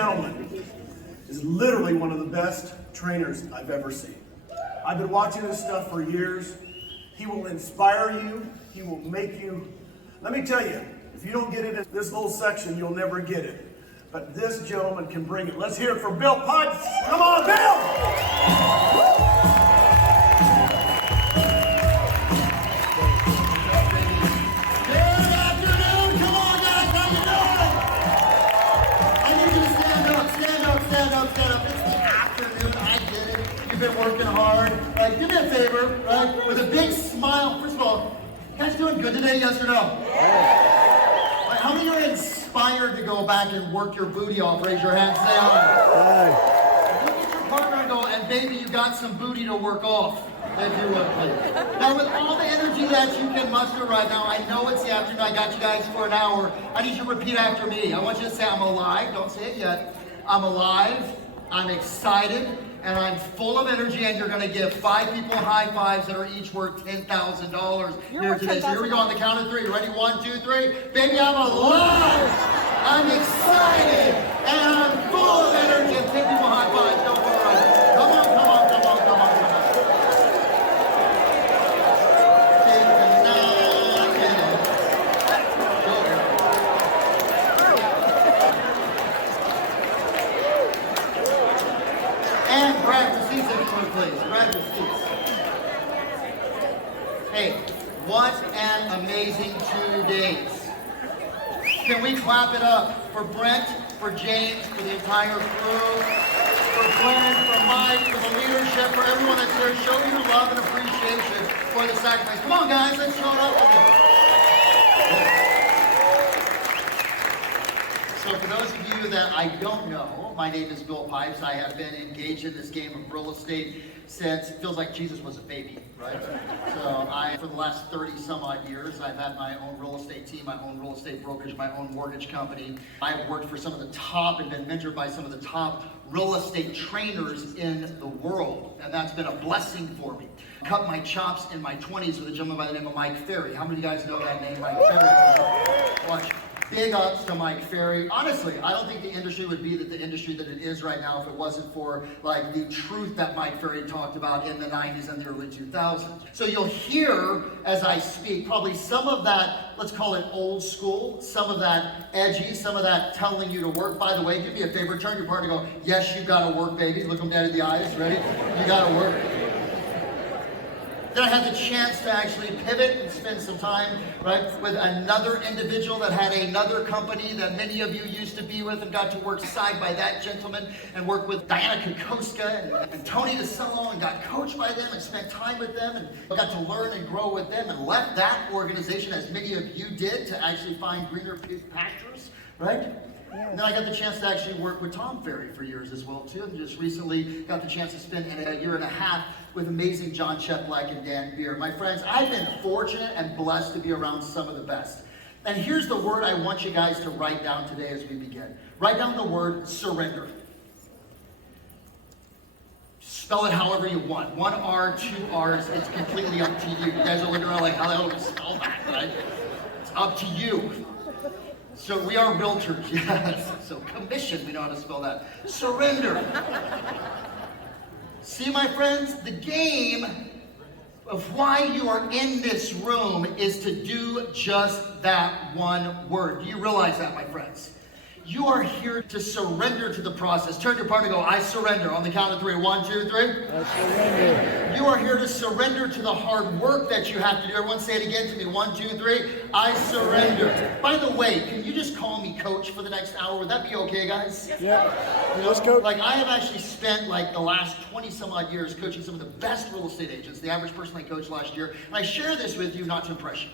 gentleman is literally one of the best trainers I've ever seen. I've been watching this stuff for years. He will inspire you. He will make you. Let me tell you, if you don't get it in this little section, you'll never get it. But this gentleman can bring it. Let's hear it for Bill Putz. Come on, Bill! Stand up. It's the afternoon. I get it. You've been working hard. Right? Do me a favor, right? With a big smile. First of all, you guys doing good today, yes or no? Yeah. Right, how many are inspired to go back and work your booty off? Raise your hand, say aye. Look at your partner and go, and baby, you got some booty to work off. If you would, please. Now, with all the energy that you can muster right now, I know it's the afternoon. I got you guys for an hour. I need you to repeat after me. I want you to say, I'm alive. Don't say it yet. I'm alive, I'm excited, and I'm full of energy, and you're going to give 5 people high fives that are each worth $10,000 here today. So here we go on the count of 3. You ready? 1, 2, 3. Baby, I'm alive, I'm excited, and I'm full of energy. And 10 people high fives. Don't worry. Come on. Please, grab your seats. Hey, what an amazing 2 days. Can we clap it up for Brent, for James, for the entire crew, for Glenn, for Mike, for the leadership, for everyone that's here. Show your love and appreciation for the sacrifice. Come on, guys, let's show it up with you. So for those of you that I don't know, my name is Bill Pipes. I have been engaged in this game of real estate since it feels like Jesus was a baby, right? So for the last 30 some odd years, I've had my own real estate team, my own real estate brokerage, my own mortgage company. I've worked for some of the top and been mentored by some of the top real estate trainers in the world, and that's been a blessing for me. Cut my chops in my 20s with a gentleman by the name of Mike Ferry. How many of you guys know that name, Mike Ferry? Watch. Big ups to Mike Ferry. Honestly, I don't think the industry would be the industry that it is right now if it wasn't for like the truth that Mike Ferry talked about in the 90s and the early 2000s. So you'll hear as I speak probably some of that, let's call it old school, some of that edgy, some of that telling you to work. By the way, do me a favor, turn your partner and go, yes, you gotta work, baby. Look them dead in the eyes, ready? You gotta work. Then I had the chance to actually pivot and spend some time, right, with another individual that had another company that many of you used to be with and got to work side by that gentleman and work with Diana Kokoska and Tony DeCello and got coached by them and spent time with them and got to learn and grow with them and left that organization, as many of you did, to actually find greener pastures, right? And then I got the chance to actually work with Tom Ferry for years as well too, and just recently got the chance to spend a year and a half with amazing John Cheplack and Dan Beer. My friends, I've been fortunate and blessed to be around some of the best. And here's the word I want you guys to write down today as we begin. Write down the word surrender. Spell it however you want. 1 R, 2 R's, it's completely up to you. You guys are looking around like, how the hell do we spell that, right? It's up to you. So we are realtors, yes. So commission, we know how to spell that. Surrender. See, my friends, the game of why you are in this room is to do just that one word. Do you realize that, my friends? You are here to surrender to the process. Turn to your partner and go, I surrender. On the count of 3. 1, 2, 3. I surrender. You are here to surrender to the hard work that you have to do. Everyone say it again to me. 1, 2, 3. I surrender. By the way, can you just call me coach for the next hour? Would that be okay, guys? Yeah. You know, Let's go. like I have actually spent like the last 20 some odd years coaching some of the best real estate agents, the average person I coached last year. And I share this with you not to impress you.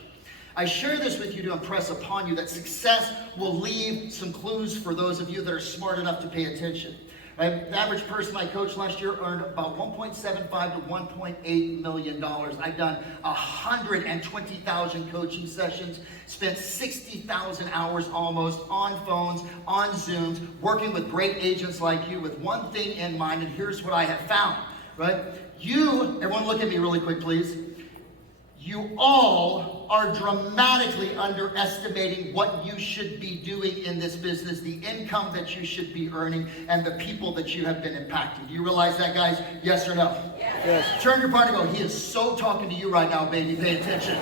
I share this with you to impress upon you that success will leave some clues for those of you that are smart enough to pay attention. Right? The average person I coached last year earned about $1.75 to $1.8 million. I've done 120,000 coaching sessions, spent 60,000 hours almost on phones, on Zooms, working with great agents like you with one thing in mind, and here's what I have found, right? You, everyone look at me really quick, please. You all are dramatically underestimating what you should be doing in this business, the income that you should be earning, and the people that you have been impacting. Do you realize that, guys? Yes or no? Yes. Turn your partner and go, he is so talking to you right now, baby. Pay attention.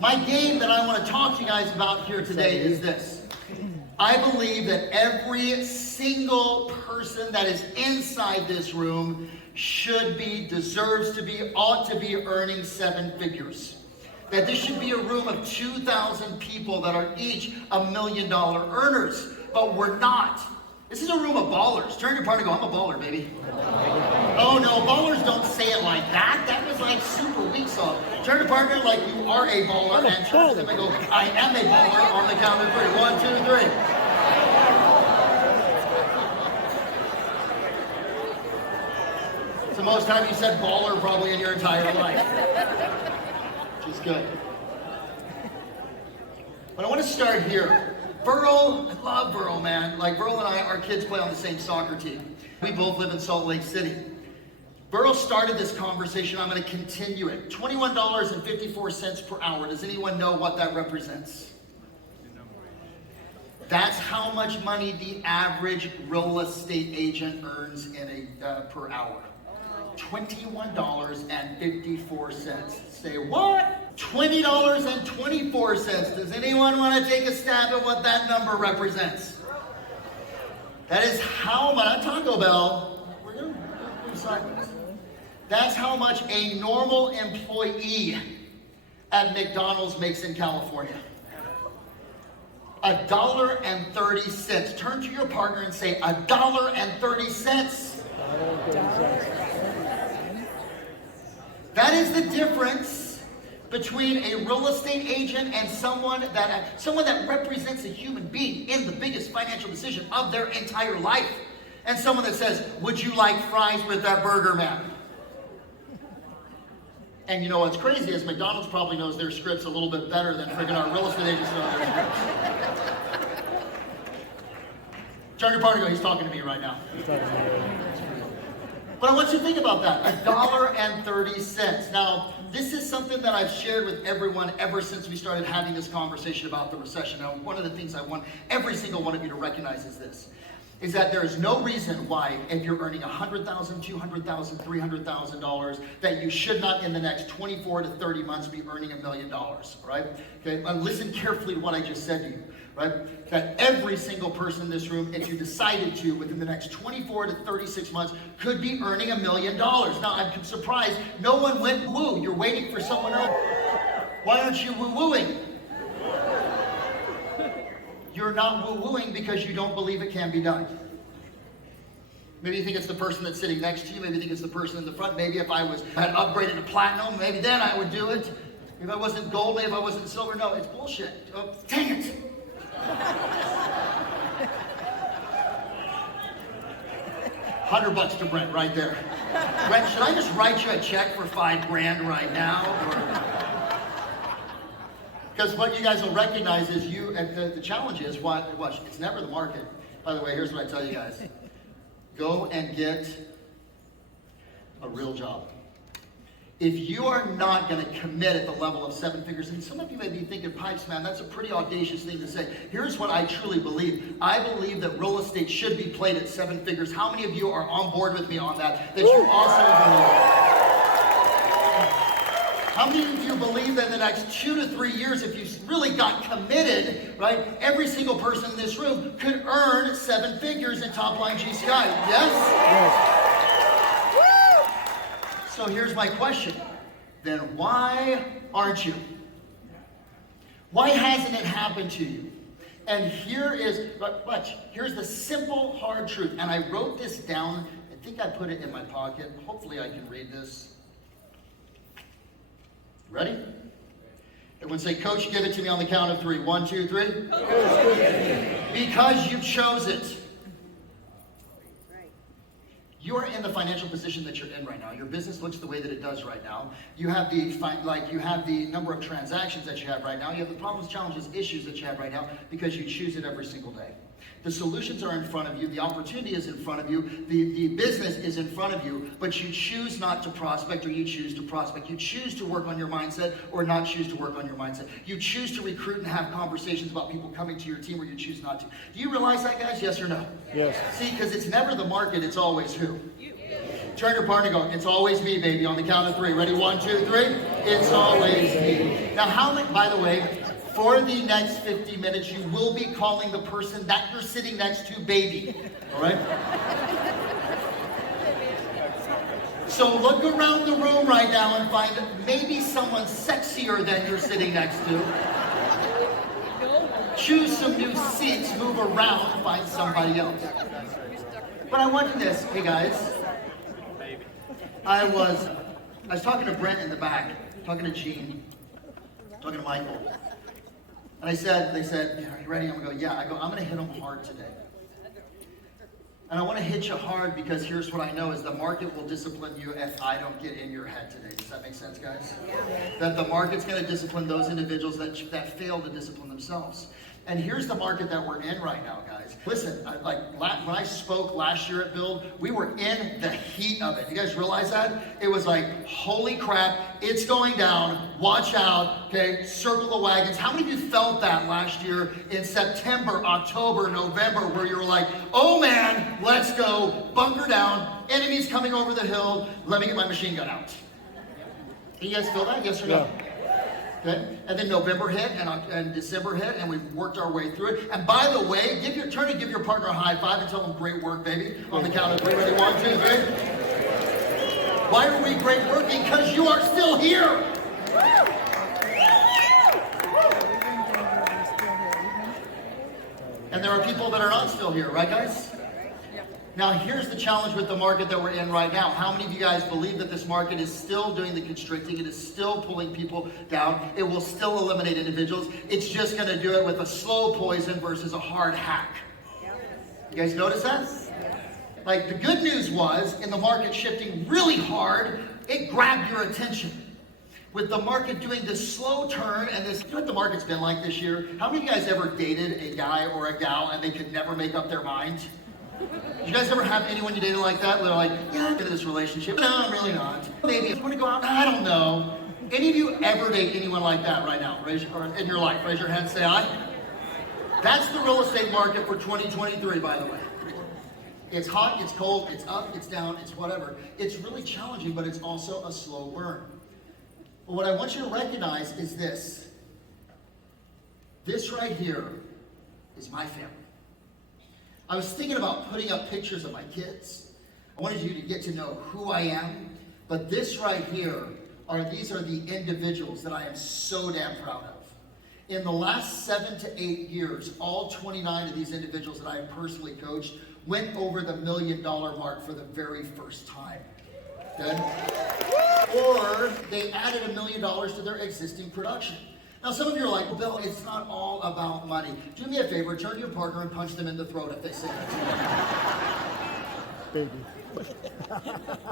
My game that I want to talk to you guys about here today is this. I believe that every single person that is inside this room deserves to be, ought to be earning 7 figures. That this should be a room of 2,000 people that are each $1 million earners, but we're not. This is a room of ballers. Turn your partner and go, I'm a baller, baby. Oh no, ballers don't say it like that. That was like super weak sauce. Turn your partner like you are a baller and turn to them and go, I am a baller on the count of 3. 1, 2, 3. It's the most time you said baller probably in your entire life. Which is good. But I want to start here. Burl, I love Burl, man. Like Burl and I, our kids play on the same soccer team. We both live in Salt Lake City. Burl started this conversation. I'm going to continue it. $21.54 per hour. Does anyone know what that represents? That's how much money the average real estate agent earns in per hour. $21.54. Say what? $20.24. Does anyone want to take a stab at what that number represents? That is how much, Taco Bell, we're going to move sideways. That's how much a normal employee at McDonald's makes in California. $1.30. Turn to your partner and say $1.30. That is the difference between a real estate agent and someone that represents a human being in the biggest financial decision of their entire life. And someone that says, would you like fries with that burger, man? And you know what's crazy is McDonald's probably knows their scripts a little bit better than freaking our real estate agents know their scripts. Turn your partner and go, he's talking to me right now. But I want you to think about that, $1.30. Now, this is something that I've shared with everyone ever since we started having this conversation about the recession. Now, one of the things I want every single one of you to recognize is this, is that there is no reason why, if you're earning $100,000, $200,000, $300,000, that you should not in the next 24 to 30 months be earning $1 million, right? Okay, and listen carefully to what I just said to you. Right? That every single person in this room, if you decided to, within the next 24 to 36 months, could be earning $1 million. Now, I'm surprised no one went woo. You're waiting for someone else. Why aren't you woo-wooing? You're not woo-wooing because you don't believe it can be done. Maybe you think it's the person that's sitting next to you. Maybe you think it's the person in the front. Maybe if I had upgraded to platinum, maybe then I would do it. If I wasn't gold, maybe if I wasn't silver. No, it's bullshit. Oh, dang it. $100 to Brent right there. Brent, should I just write you a check for $5,000 right now? Because what you guys will recognize is the challenge is watch. It's never the market. By the way, here's what I tell you guys: go and get a real job. If you are not going to commit at the level of 7 figures, and some of you may be thinking, Pipes, man, that's a pretty audacious thing to say. Here's what I truly believe. I believe that real estate should be played at 7 figures. How many of you are on board with me on that? That you also believe? How many of you believe that in the next 2 to 3 years, if you really got committed, right, every single person in this room could earn 7 figures in top line GCI? Yes? Yes. So here's my question. Then why aren't you? Why hasn't it happened to you? And here's the simple, hard truth. And I wrote this down. I think I put it in my pocket. Hopefully I can read this. Ready? Everyone say, Coach, give it to me on the count of 3. 1, 2, 3. Because you chose it. You are in the financial position that you're in right now. Your business looks the way that it does right now. You have the number of transactions that you have right now. You have the problems, challenges, issues that you have right now because you choose it every single day. The solutions are in front of you. The opportunity is in front of you. The business is in front of you. But you choose not to prospect, or you choose to prospect. You choose to work on your mindset or not choose to work on your mindset. You choose to recruit and have conversations about people coming to your team, or you choose not to. Do you realize that, guys? Yes or no? Yes. See, because it's never the market. It's always who? You. Turn your partner and go, it's always me, baby, on the count of 3. Ready? 1, 2, 3. It's always me. Now, how many, by the way, for the next 50 minutes, you will be calling the person that you're sitting next to baby. All right? So look around the room right now and find maybe someone sexier than you're sitting next to. Choose some new seats, move around, and find somebody else. But I wonder this, hey guys. I was talking to Brent in the back, talking to Gene, talking to Michael. And they said, are you ready? I'm gonna go, yeah. I go, I'm gonna hit them hard today. And I wanna hit you hard because here's what I know is the market will discipline you if I don't get in your head today. Does that make sense, guys? That the market's gonna discipline those individuals that fail to discipline themselves. And here's the market that we're in right now, guys. Listen, when I spoke last year at Build, we were in the heat of it. You guys realize that? It was like, holy crap, it's going down, watch out, okay, circle the wagons. How many of you felt that last year in September, October, November, where you were like, oh man, let's go, bunker down, enemies coming over the hill, let me get my machine gun out. You guys feel that, yes or no? Yeah. Okay? And then November hit and December hit, and we've worked our way through it. And by the way, turn and give your partner a high five and tell them great work, baby. On the count of 3, ready? 1, 2, 3. Why are we great working? Because you are still here. And there are people that are not still here, right guys? Now here's the challenge with the market that we're in right now. How many of you guys believe that this market is still doing the constricting? It is still pulling people down. It will still eliminate individuals. It's just gonna do it with a slow poison versus a hard hack. You guys notice that? Like the good news was, in the market shifting really hard, it grabbed your attention. With the market doing this slow turn and this, you know what the market's been like this year? How many of you guys ever dated a guy or a gal and they could never make up their mind? Did you guys ever have anyone you dated like that? They're like, yeah, I'm into this relationship. No, I'm really not. Maybe I want to go out. I don't know. Any of you ever date anyone like that right now? Or in your life, raise your hand, say aye. That's the real estate market for 2023, by the way. It's hot, it's cold, it's up, it's down, it's whatever. It's really challenging, but it's also a slow burn. But what I want you to recognize is this. This right here is my family. I was thinking about putting up pictures of my kids. I wanted you to get to know who I am. But this right here, these are the individuals that I am so damn proud of. In the last 7 to 8 years, all 29 of these individuals that I have personally coached went over the $1 million mark for the very first time. Good? Or they added $1 million to their existing production. Now some of you are like, well, Bill, it's not all about money. Do me a favor, turn to your partner and punch them in the throat if they say that to you.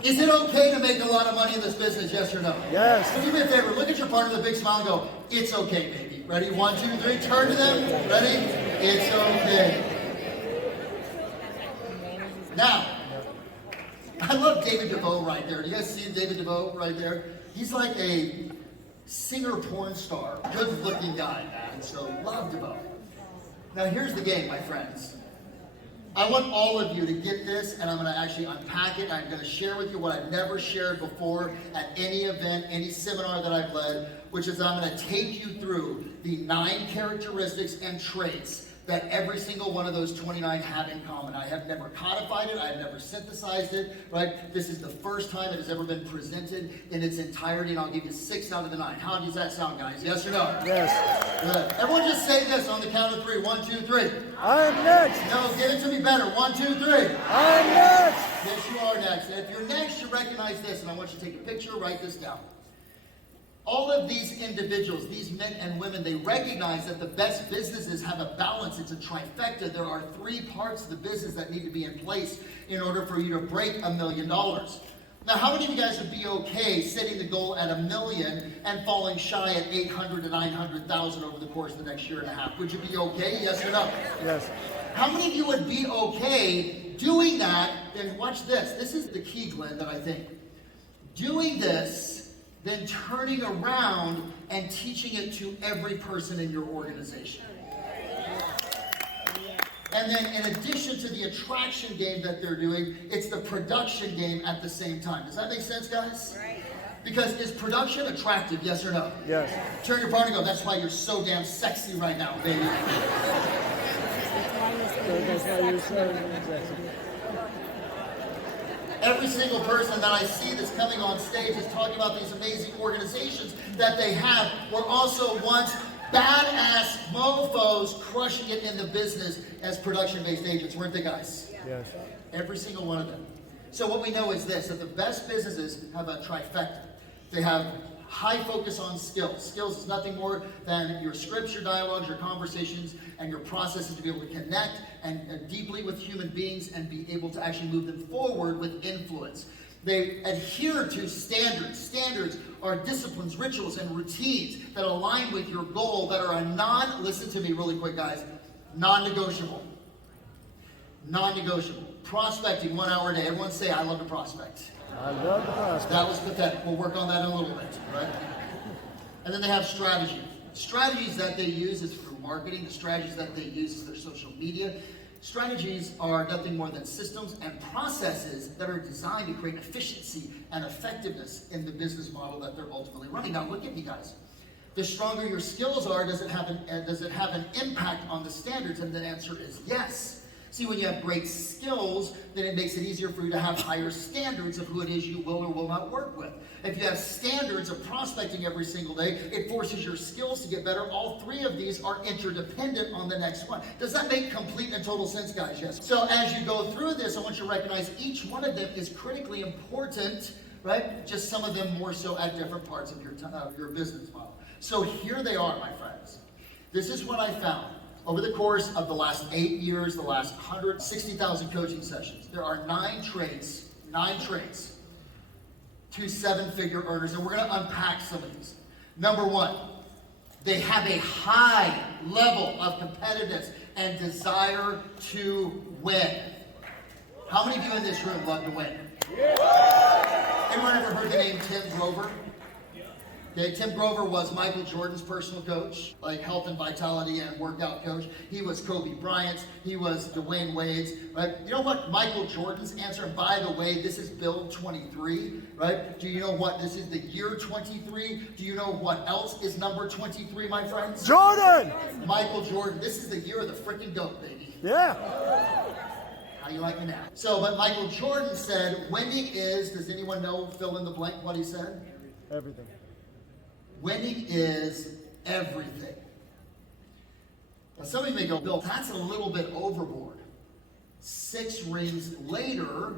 Is it okay to make a lot of money in this business, yes or no? Yes. So do me a favor, look at your partner with a big smile and go, it's okay, baby. Ready? 1, 2, 3, turn to them. Ready? It's okay. Now, I love David DeVoe right there. Do you guys see David DeVoe right there? He's like a singer porn star, good looking guy, man. So love DeVoe. Now here's the game, my friends. I want all of you to get this, and I'm going to actually unpack it. I'm going to share with you what I've never shared before at any event, any seminar that I've led, which is I'm going to take you through the 9 characteristics and traits that every single one of those 29 have in common. I have never codified it. I have never synthesized it, right? This is the first time it has ever been presented in its entirety, and I'll give you 6 out of the 9. How does that sound, guys? Yes or no? Yes. Good. Everyone just say this on the count of 3. 1, 2, 3. I'm next. No, give it to me better. 1, 2, 3. I'm next. Yes, you are next. And if you're next, you recognize this, and I want you to take a picture, write this down. All of these individuals, these men and women, they recognize that the best businesses have a balance. It's a trifecta. There are 3 parts of the business that need to be in place in order for you to break $1 million. Now, how many of you guys would be okay setting the goal at 1 million and falling shy at 800 to 900,000 over the course of the next year and a half? Would you be okay? Yes or no? Yes. How many of you would be okay doing that? Then watch this. This is the key, Glenn, that I think. Doing this, then turning around and teaching it to every person in your organization. And then in addition to the attraction game that they're doing, it's the production game at the same time. Does that make sense, guys? Right. Because is production attractive, yes or no? Yes. Turn your partner and go, that's why you're so damn sexy right now, baby. That's why you're so sexy. Every single person that I see that's coming on stage is talking about these amazing organizations that they have were also once badass mofos crushing it in the business as production-based agents, weren't they, guys? Yes. Every single one of them. So what we know is this, that the best businesses have a trifecta. They have high focus on skills. Skills is nothing more than your scripts, your dialogues, your conversations, and your processes to be able to connect and deeply with human beings and be able to actually move them forward with influence. They adhere to standards. Standards are disciplines, rituals, and routines that align with your goal that are a listen to me really quick, guys, non-negotiable. Non-negotiable. Prospecting 1 hour a day. Everyone say, I love to prospect. I love the prospect. That was pathetic. We'll work on that in a little bit, right? And then they have strategy. Strategies that they use is through marketing. The strategies that they use is their social media. Strategies are nothing more than systems and processes that are designed to create efficiency and effectiveness in the business model that they're ultimately running. Now, look at me, guys. The stronger your skills are, does it have an impact on the standards? And the answer is yes. See, when you have great skills, then it makes it easier for you to have higher standards of who it is you will or will not work with. If you have standards of prospecting every single day, it forces your skills to get better. All three of these are interdependent on the next one. Does that make complete and total sense, guys? Yes. So as you go through this, I want you to recognize each one of them is critically important, right? Just some of them more so at different parts of your business model. So here they are, my friends. This is what I found. Over the course of the last 8 years, the last 160,000 coaching sessions, there are 9 traits to 7-figure earners, and we're going to unpack some of these. Number 1, they have a high level of competitiveness and desire to win. How many of you in this room love to win? Anyone ever heard the name Tim Grover? Okay, Tim Grover was Michael Jordan's personal coach, like health and vitality and workout coach. He was Kobe Bryant's. He was Dwayne Wade's, right? You know what Michael Jordan's answer? And by the way, this is build 23, right? Do you know what this is? The year 23. Do you know what else is number 23, my friends? Jordan! Michael Jordan. This is the year of the freaking GOAT, baby. Yeah. How you like me now? So, but Michael Jordan said, winning is, does anyone know, fill in the blank, what he said? Everything. Winning is everything. Now some of you may go, Bill, that's a little bit overboard. 6 rings later,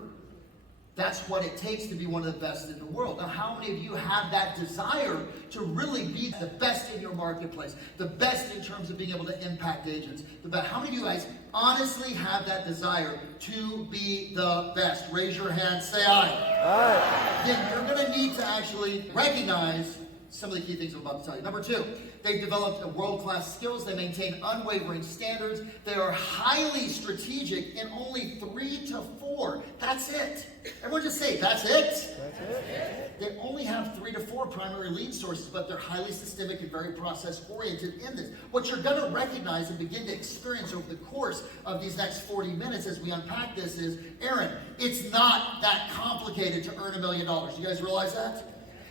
that's what it takes to be one of the best in the world. Now how many of you have that desire to really be the best in your marketplace, the best in terms of being able to impact agents? How many of you guys honestly have that desire to be the best? Raise your hand, say aye. Aye. Then you're going to need to actually recognize some of the key things I'm about to tell you. Number 2, they've developed world-class skills. They maintain unwavering standards. They are highly strategic in only 3 to 4. That's it. Everyone just say, that's it. That's it. They only have 3 to 4 primary lead sources, but they're highly systemic and very process-oriented in this. What you're going to recognize and begin to experience over the course of these next 40 minutes as we unpack this is, Aaron, it's not that complicated to earn $1 million. You guys realize that?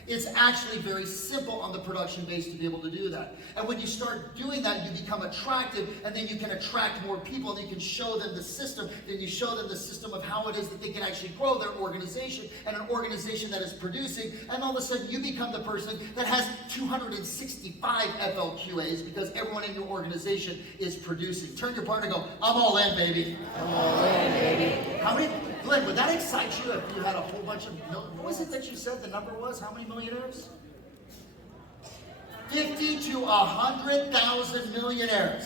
It's actually very simple on the production base to be able to do that. And when you start doing that, you become attractive, and then you can attract more people, and you can show them the system. Then you show them the system of how it is that they can actually grow their organization, and an organization that is producing, and all of a sudden you become the person that has 265 FLQAs because everyone in your organization is producing. Turn your partner and go, I'm all in, baby. I'm all in, baby. How many, Glenn, would that excite you if you had a whole bunch of, what was it that you said the number was? How many millionaires? 50 to 100,000 millionaires.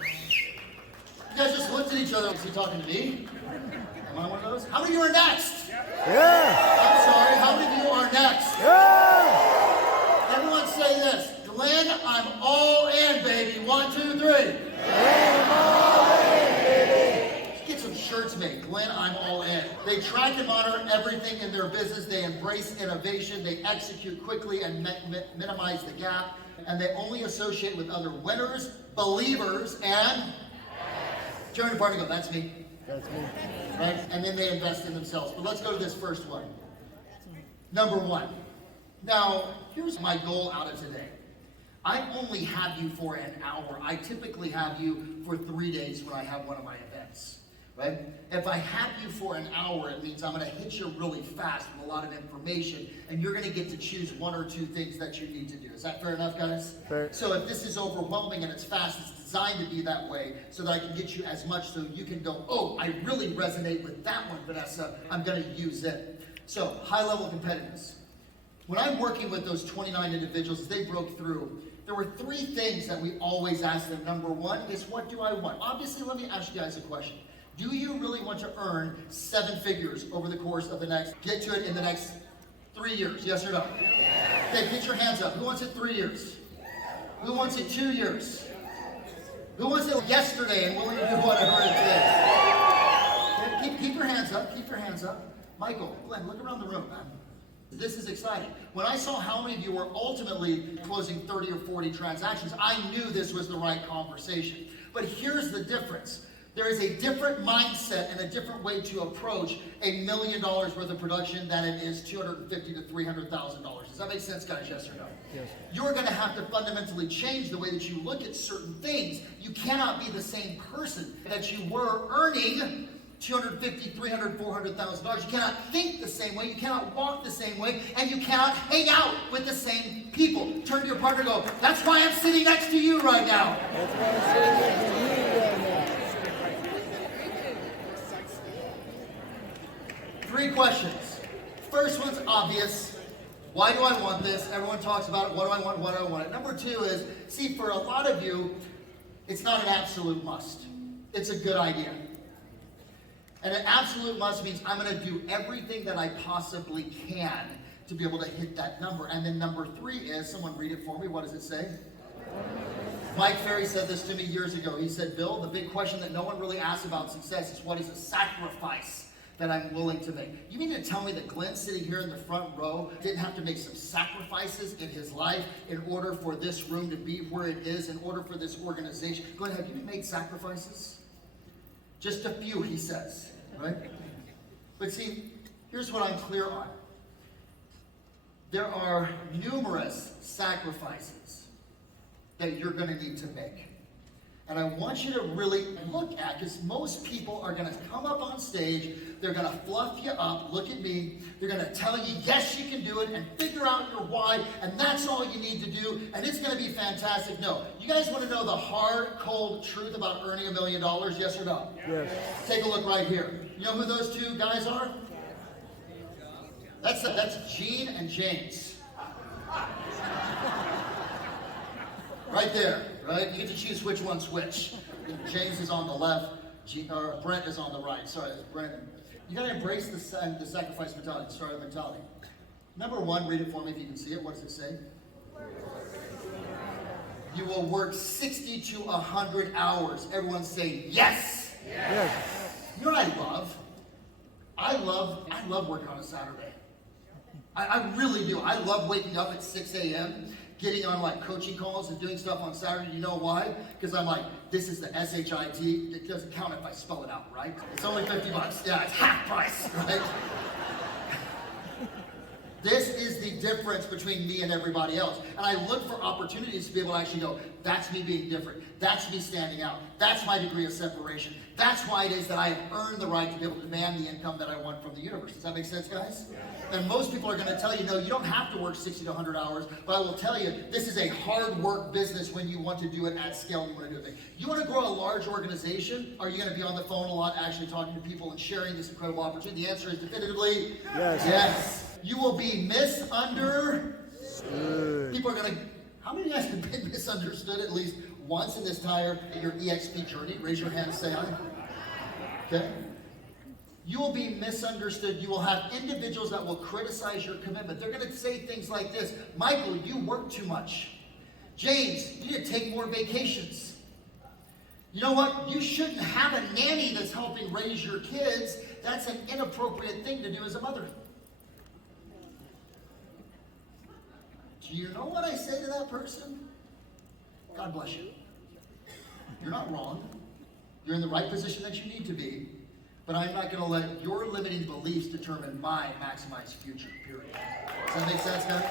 You guys just looked at each other. Is he talking to me? Am I one of those? How many of you are next? Yeah. I'm sorry. next. Yeah. Everyone say this. Glenn, I'm all in, baby. 1, 2, 3. Glenn, I'm all in, baby. Let's get some shirts made. Glenn, I'm all in. They track and monitor everything in their business. They embrace innovation. They execute quickly and minimize the gap. And they only associate with other winners, believers, and turn your partner and go, that's me. That's me. Right? And then they invest in themselves. But let's go to this first one. Number 1. Now, here's my goal out of today. I only have you for an hour. I typically have you for 3 days when I have one of my events. Right? If I have you for an hour, it means I'm going to hit you really fast with a lot of information, and you're going to get to choose 1 or 2 things that you need to do. Is that fair enough, guys? Fair. So if this is overwhelming and it's fast, it's designed to be that way so that I can get you as much so you can go, oh, I really resonate with that one, Vanessa. I'm going to use it. So high-level competitiveness. When I'm working with those 29 individuals, as they broke through, there were 3 things that we always ask them. Number 1 is, what do I want? Obviously, let me ask you guys a question. Do you really want to earn 7 figures over the course of get to it in the next 3 years? Yes or no? Okay, get your hands up. Who wants it 3 years? Who wants it 2 years? Who wants it yesterday and willing to do whatever it is? Keep your hands up. Keep your hands up. Michael, Glenn, look around the room, man. This is exciting. When I saw how many of you were ultimately closing 30 or 40 transactions, I knew this was the right conversation. But here's the difference. There is a different mindset and a different way to approach $1 million worth of production than it is $250,000 to $300,000. Does that make sense, guys? Yes or no? Yes. You're going to have to fundamentally change the way that you look at certain things. You cannot be the same person that you were earning $250,000, $300,000, $400,000. You cannot think the same way. You cannot walk the same way, and you cannot hang out with the same people. Turn to your partner and go, that's why I'm sitting next to you right now. That's why I'm sitting next to you right now. 3 questions. First one's obvious. Why do I want this? Everyone talks about it. What do I want? What do I want? Number 2 is, see, for a lot of you, it's not an absolute must. It's a good idea. And an absolute must means I'm going to do everything that I possibly can to be able to hit that number. And then number 3 is, someone read it for me. What does it say? Mike Ferry said this to me years ago. He said, Bill, the big question that no one really asks about success is, what is a sacrifice that I'm willing to make? You mean to tell me that Glenn sitting here in the front row didn't have to make some sacrifices in his life in order for this room to be where it is, in order for this organization? Glenn, have you made sacrifices? Just a few, he says, right? But see, here's what I'm clear on. There are numerous sacrifices that you're going to need to make. And I want you to really look at, because most people are going to come up on stage, they're going to fluff you up, look at me, they're going to tell you, yes, you can do it, and figure out your why, and that's all you need to do, and it's going to be fantastic. No. You guys want to know the hard, cold truth about earning $1 million, yes or no? Yes. Take a look right here. You know who those 2 guys are? That's Gene and James. Right there, right? You get to choose which one's which. James is on the left, Brent is on the right. Sorry, it's Brent. You gotta embrace the sacrifice mentality, the startup mentality. Number 1, read it for me if you can see it. What does it say? You will work 60 to 100 hours. Everyone say yes. Yes. You know what I love? I love working on a Saturday. I really do. I love waking up at 6 a.m., getting on like coaching calls and doing stuff on Saturday. You know why? Because I'm like, this is the SHIT. It doesn't count if I spell it out, right? It's only $50. Yeah, it's half price, right? This is the difference between me and everybody else. And I look for opportunities to be able to actually go, that's me being different. That's me standing out. That's my degree of separation. That's why it is that I have earned the right to be able to demand the income that I want from the universe. Does that make sense, guys? And most people are going to tell you, no, you don't have to work 60 to 100 hours, but I will tell you, this is a hard work business when you want to do it at scale and you want to do it. You want to grow a large organization? Are you going to be on the phone a lot, actually talking to people and sharing this incredible opportunity? The answer is definitively yes. Yes. You will be misunderstood. People are going to, how many of you guys have been misunderstood at least once in this entire your EXP journey? Raise your hand and say aye. Okay. You will be misunderstood. You will have individuals that will criticize your commitment. They're going to say things like this: Michael, you work too much. James, you need to take more vacations. You know what? You shouldn't have a nanny that's helping raise your kids. That's an inappropriate thing to do as a mother. Do you know what I say to that person? God bless you. You're not wrong. You're in the right position that you need to be. But I'm not going to let your limiting beliefs determine my maximized future, period. Does that make sense, guys?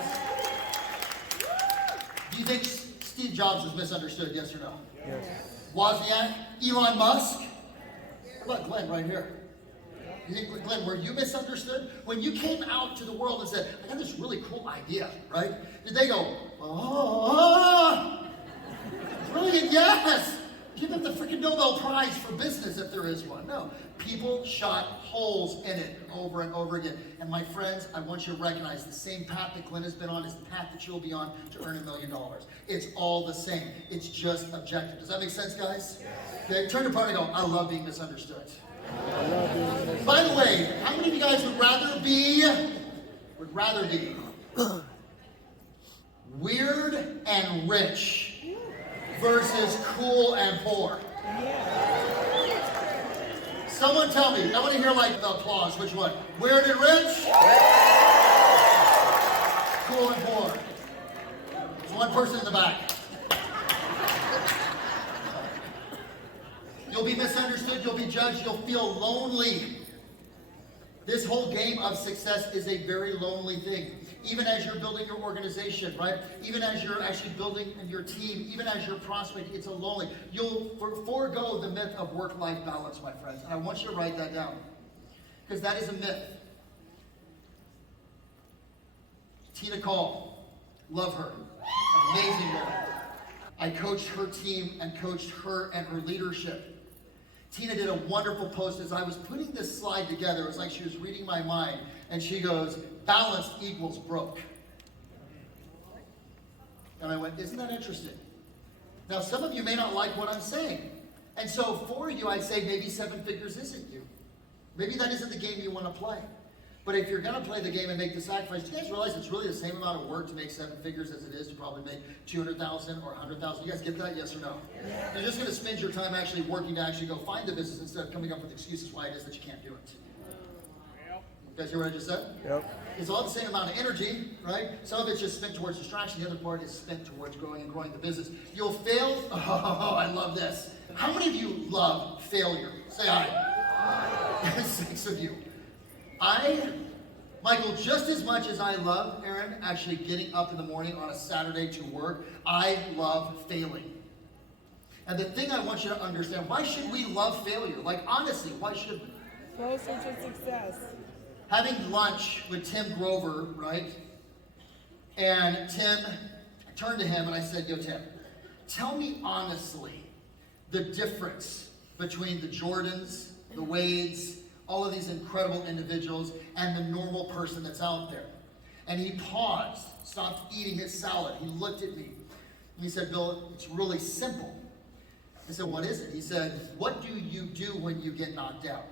Do you think Steve Jobs was misunderstood, yes or no? Yes. Wozniak? Elon Musk? What about Glenn right here? You think, Glenn, were you misunderstood? When you came out to the world and said, I got this really cool idea, right? Did they go, oh, brilliant, yes! Give him the freaking Nobel Prize for business if there is one. No. People shot holes in it over and over again. And my friends, I want you to recognize the same path that Glenn has been on is the path that you'll be on to earn $1 million. It's all the same. It's just objective. Does that make sense, guys? Okay, turn to your partner and go, I love being misunderstood. By the way, how many of you guys would rather be weird and rich versus cool and poor? Someone tell me. I want to hear like the applause. Which one? Weird and rich? Cool and poor. There's one person in the back. You'll be misunderstood. You'll be judged. You'll feel lonely. This whole game of success is a very lonely thing. Even as you're building your organization, right? Even as you're actually building your team, even as you're prospecting, it's a lonely. You'll forego the myth of work-life balance, my friends. And I want you to write that down, because that is a myth. Tina Call, love her. Amazing woman. I coached her team and coached her and her leadership. Tina did a wonderful post as I was putting this slide together. It was like she was reading my mind. And she goes, balance equals broke. And I went, isn't that interesting? Now, some of you may not like what I'm saying. And so for you, I'd say maybe 7 figures isn't you. Maybe that isn't the game you want to play. But if you're going to play the game and make the sacrifice, do you guys realize it's really the same amount of work to make 7 figures as it is to probably make 200,000 or 100,000? You guys get that, yes or no? Yeah. You're just going to spend your time actually working to actually go find the business instead of coming up with excuses why it is that you can't do it. You guys hear what I just said? Yep. It's all the same amount of energy, right? Some of it's just spent towards distraction. The other part is spent towards growing the business. You'll fail. Oh, I love this. How many of you love failure? Say aye. 6 of you. Michael, just as much as I love, Aaron, actually getting up in the morning on a Saturday to work, I love failing. And the thing I want you to understand, why should we love failure? Like, honestly, why should we? Closer to success. Having lunch with Tim Grover, right? And Tim, I turned to him and I said, yo, Tim, tell me honestly the difference between the Jordans, the Wades, all of these incredible individuals, and the normal person that's out there. And he paused, stopped eating his salad. He looked at me, and he said, Bill, it's really simple. I said, what is it? He said, what do you do when you get knocked out?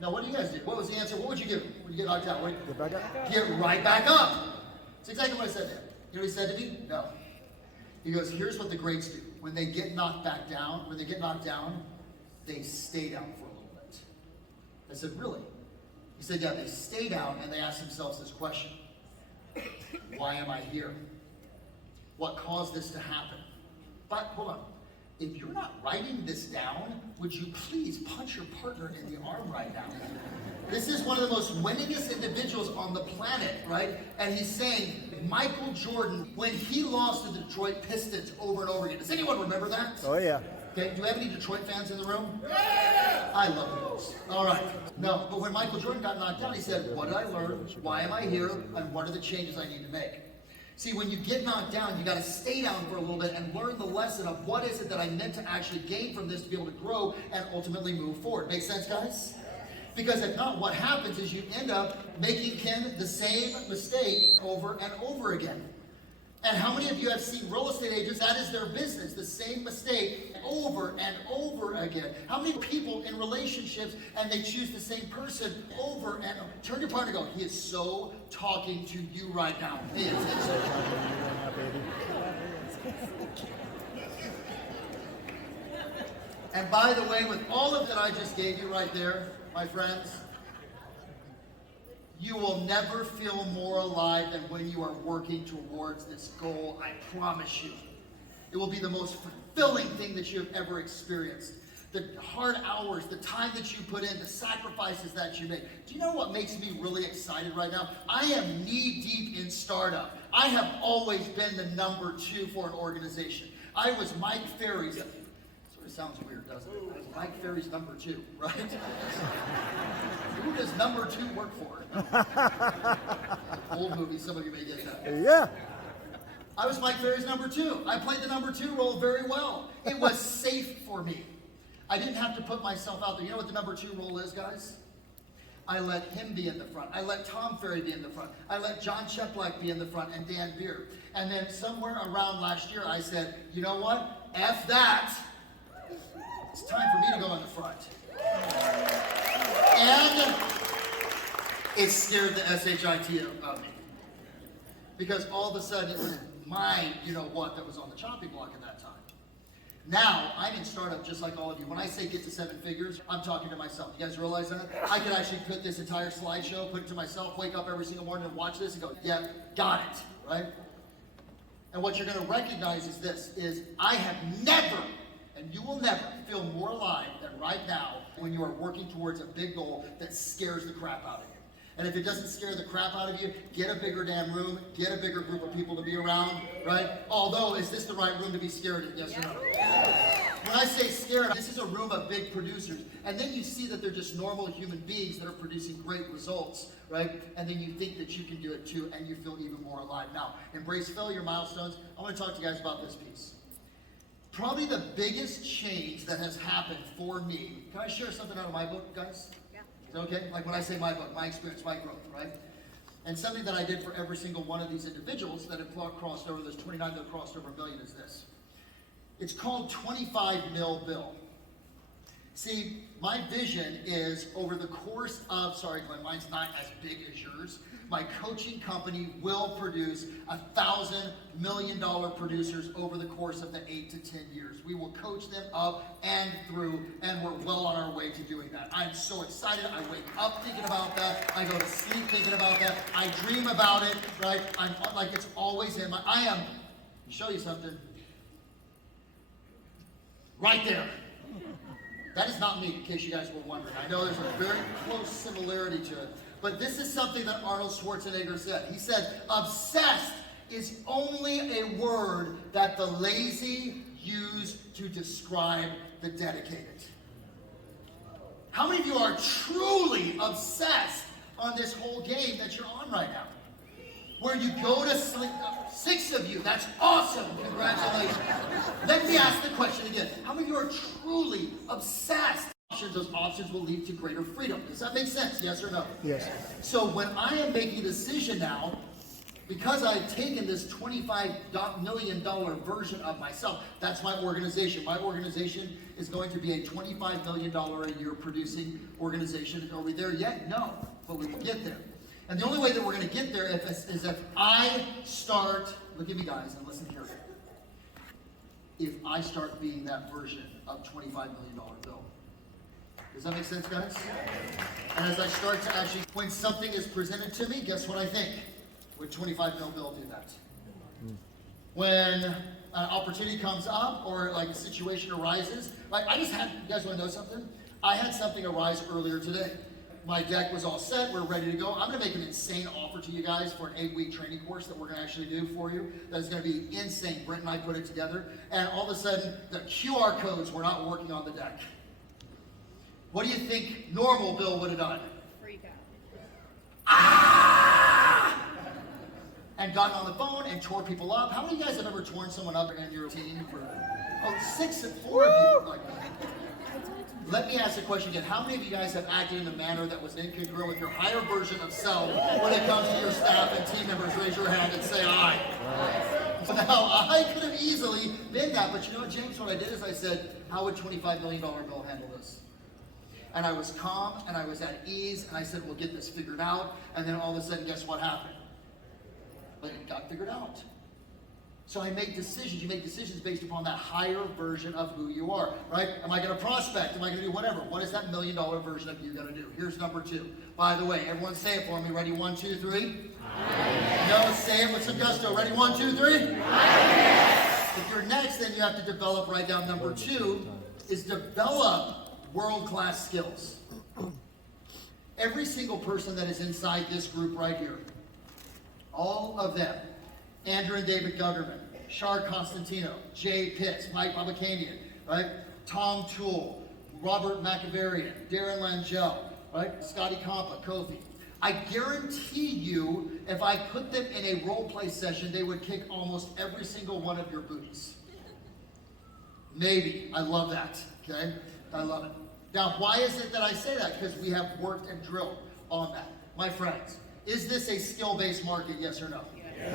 Now, what do you guys do? What was the answer? What would you do when you get knocked out? Get back up. Get right back up. That's exactly what I said there. You know what he said to me? No. He goes, here's what the greats do. When they get knocked down, they stay down for a little bit. I said, really? He said, yeah, they stay down and they ask themselves this question. Why am I here? What caused this to happen? But hold on. If you're not writing this down, would you please punch your partner in the arm right now? This is one of the most winningest individuals on the planet, right? And he's saying, Michael Jordan, when he lost to the Detroit Pistons over and over again. Does anyone remember that? Oh, yeah. Okay, do we have any Detroit fans in the room? Yeah! I love those. All right. No, but when Michael Jordan got knocked down, he said, what did I learn? Why am I here? And what are the changes I need to make? See, when you get knocked down, you got to stay down for a little bit and learn the lesson of what is it that I meant to actually gain from this to be able to grow and ultimately move forward. Make sense, guys? Because if not, what happens is you end up making the same mistake over and over again. And how many of you have seen real estate agents, that is their business, the same mistake over and over again? How many people in relationships and they choose the same person over and over? Turn to your partner and go, he is so talking to you right now. He is. And by the way, with all of that I just gave you right there, my friends, you will never feel more alive than when you are working towards this goal, I promise you. It will be the most fulfilling thing that you have ever experienced. The hard hours, the time that you put in, the sacrifices that you make. Do you know what makes me really excited right now? I am knee-deep in startup. I have always been the number 2 for an organization. I was Mike Ferry's. Sort of sounds weird, doesn't it? I was Mike Ferry's number 2, right? Who does number 2 work for? Old movie, some of you may get that. Yeah. I was Mike Ferry's number 2. I played the number 2 role very well. It was safe for me. I didn't have to put myself out there. You know what the number 2 role is, guys? I let him be in the front. I let Tom Ferry be in the front. I let John Cheplack be in the front and Dan Beer. And then somewhere around last year, I said, you know what? F that. It's time for me to go in the front. And it scared the SHIT out of me. Because all of a sudden it was my, you know what, that was on the chopping block at that time. Now, I'm in startup just like all of you. When I say get to 7 figures, I'm talking to myself. You guys realize that? I could actually put this entire slideshow, put it to myself, wake up every single morning and watch this and go, yeah, got it, right? And what you're gonna recognize is this, is I have never, and you will never feel more alive than right now when you are working towards a big goal that scares the crap out of you. And if it doesn't scare the crap out of you, get a bigger damn room, get a bigger group of people to be around, right? Although, is this the right room to be scared in? Yes or no? When I say scared, this is a room of big producers. And then you see that they're just normal human beings that are producing great results, right? And then you think that you can do it too, and you feel even more alive. Now, embrace failure milestones. I want to talk to you guys about this piece. Probably the biggest change that has happened for me. Can I share something out of my book, guys? Is that okay? Like when I say my book, my experience, my growth, right? And something that I did for every single one of these individuals that have crossed over, there's 29 that have crossed over 1 million, is this. It's called 25 mil bill. See, my vision is over the course of, sorry Glenn, mine's not as big as yours. My coaching company will produce $1,000 million producers over the course of the 8 to 10 years. We will coach them up and through, and we're well on our way to doing that. I'm so excited. I wake up thinking about that. I go to sleep thinking about that. I dream about it, right? I'm like, it's always in my, let me show you something. Right there. That is not me, in case you guys were wondering. I know there's a very close similarity to it. But this is something that Arnold Schwarzenegger said. He said, obsessed is only a word that the lazy use to describe the dedicated. How many of you are truly obsessed on this whole game that you're on right now? Where you go to sleep, 6 of you, that's awesome, congratulations. Let me ask the question again. How many of you are truly obsessed? Those options will lead to greater freedom. Does that make sense? Yes or no? Yes. So when I am making a decision now, because I've taken this $25 million version of myself, that's my organization. My organization is going to be a $25 million a year producing organization. Are we there yet? No, but we will get there. And the only way that we're going to get there is if I start, look at me guys and listen carefully. If I start being that version of $25 million bill. Does that make sense, guys? And as I start to actually, when something is presented to me, guess what I think? Would 25 mil bill do that? When an opportunity comes up or like a situation arises, like I just had, you guys want to know something? I had something arise earlier today. My deck was all set, we're ready to go. I'm gonna make an insane offer to you guys for an 8-week training course that we're gonna actually do for you. That is gonna be insane. Brent and I put it together. And all of a sudden, the QR codes were not working on the deck. What do you think normal Bill would have done? Freak out. Ah! And gotten on the phone and tore people up. How many of you guys have ever torn someone up in your team? Four of you. Like, let me ask the question again. How many of you guys have acted in a manner that was incongruent with your higher version of self when it comes to your staff and team members? Raise your hand and say aye. Now, I could have easily been that, but you know what, James? What I did is I said, how would $25 million bill handle this? And I was calm, and I was at ease, and I said, we'll get this figured out. And then all of a sudden, guess what happened? But it got figured out. So I make decisions. You make decisions based upon that higher version of who you are, right? Am I going to prospect? Am I going to do whatever? What is that $1 million version of you going to do? Here's number 2. By the way, everyone say it for me. Ready? 1, 2, 3. No, say it with some gusto. Ready? 1, 2, 3. If you're next, then you have to develop. Write down number 2 is develop world-class skills. Every single person that is inside this group right here, all of them, Andrew and David Guggerman, Shar Constantino, Jay Pitts, Mike Babakanian, right? Tom Toole, Robert McAvarian, Darren Langell, right? Scotty Compa, Kofi. I guarantee you, if I put them in a role play session, they would kick almost every single one of your booties. Maybe. I love that, okay? I love it. Now, why is it that I say that? Because we have worked and drilled on that. My friends, is this a skill-based market, yes or no?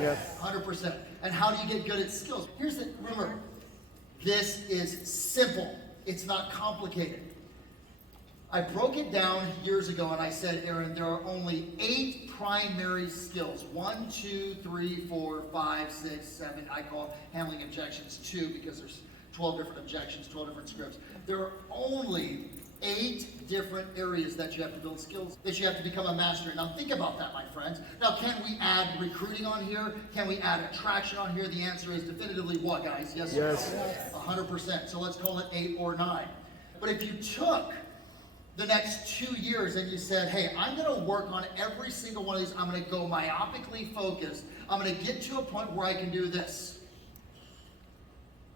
Yes. 100%. And how do you get good at skills? Here's the, remember, this is simple. It's not complicated. I broke it down years ago and I said, Aaron, there are only 8 primary skills. 1, 2, 3, 4, 5, 6, 7. I call handling objections 2 because there's 12 different objections, 12 different scripts. There are only 8 different areas that you have to build skills, that you have to become a master in. Now think about that, my friends. Now can we add recruiting on here? Can we add attraction on here? The answer is definitively what, guys? Yes, Yes. 100%. So let's call it 8 or 9. But if you took the next 2 years and you said, hey, I'm going to work on every single one of these. I'm going to go myopically focused. I'm going to get to a point where I can do this.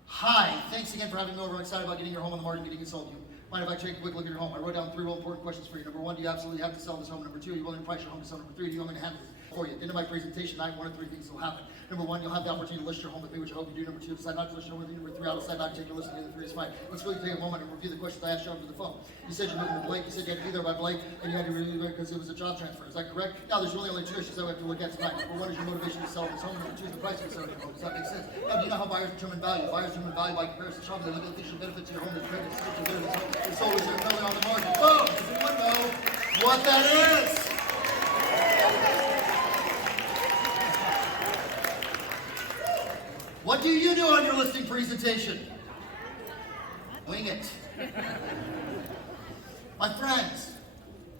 Hi, thanks again for having me over. I'm excited about getting your home on the market and getting it sold. Mind if I take a quick look at your home? I wrote down 3 real important questions for you. Number 1, do you absolutely have to sell this home? Number 2, are you willing to price your home to sell? Number 3, do you want me to handle it for you? At the end of my presentation, 1 of 3 things will happen. Number 1, you'll have the opportunity to list your home with me, which I hope you do. Number 2, decide not to list your home with me. Number 3, I'll decide not to take your list. The other 3 is fine. Let's really take a moment and review the questions I asked you over the phone. You said you're moving to Blake. You said you had to be there by Blake, and you had to really do it because it was a job transfer. Is that correct? Now, there's really only 2 issues that we have to look at tonight. Number 1 is your motivation to sell this home. Number 2 is the price of selling your home. Does that make sense? Now, do you know how buyers determine value? Buyers determine value by comparison shopping. They look at the additional benefits to your home, the credit, the good of the home, the sold is currently on the market. Boom! Does anyone know what that is? What do you do on your listing presentation? Wing it. My friends,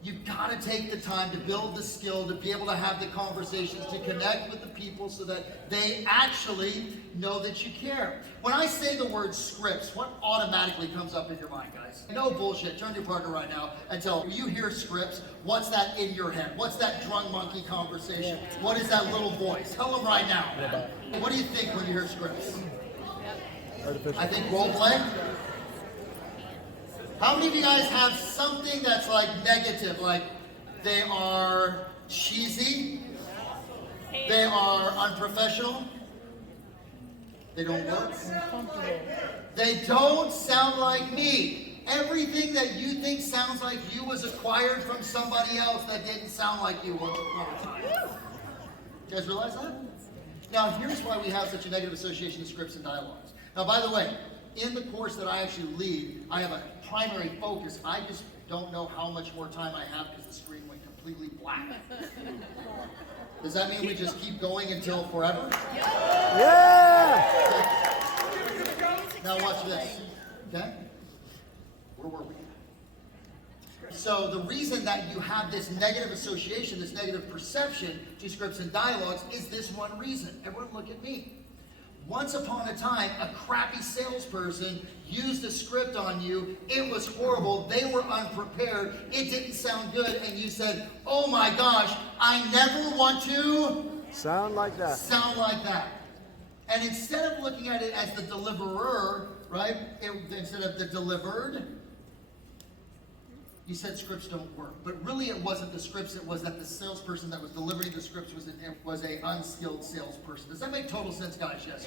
you've got to take the time to build the skill, to be able to have the conversations, to connect with the people so that they actually know that you care. When I say the word scripts, what automatically comes up in your mind, guys? No bullshit. Turn to your partner right now and tell them, you hear scripts, what's that in your head? What's that drunk monkey conversation? What is that little voice? Tell them right now, man. What do you think when you hear scripts? Artificial. I think role play. How many of you guys have something that's like negative, like they are cheesy, they are unprofessional, they don't work, they don't sound like me. Everything that you think sounds like you was acquired from somebody else that didn't sound like you once upon a time. You guys realize that? Now here's why we have such a negative association of scripts and dialogues. Now by the way, in the course that I actually lead, I have a primary focus. I just don't know how much more time I have because the screen went completely black. Does that mean we just keep going until forever? Yeah! Now watch this, okay? Where were we? So the reason that you have this negative association, this negative perception to scripts and dialogues is this one reason. Everyone look at me. Once upon a time, a crappy salesperson used a script on you. It was horrible. They were unprepared. It didn't sound good. And you said, oh my gosh, I never want to Sound like that. sound like that. And instead of looking at it as the deliverer, right, instead of the delivered, you said scripts don't work. But really it wasn't the scripts, it was that the salesperson that was delivering the scripts was a unskilled salesperson. Does that make total sense, guys? Yes.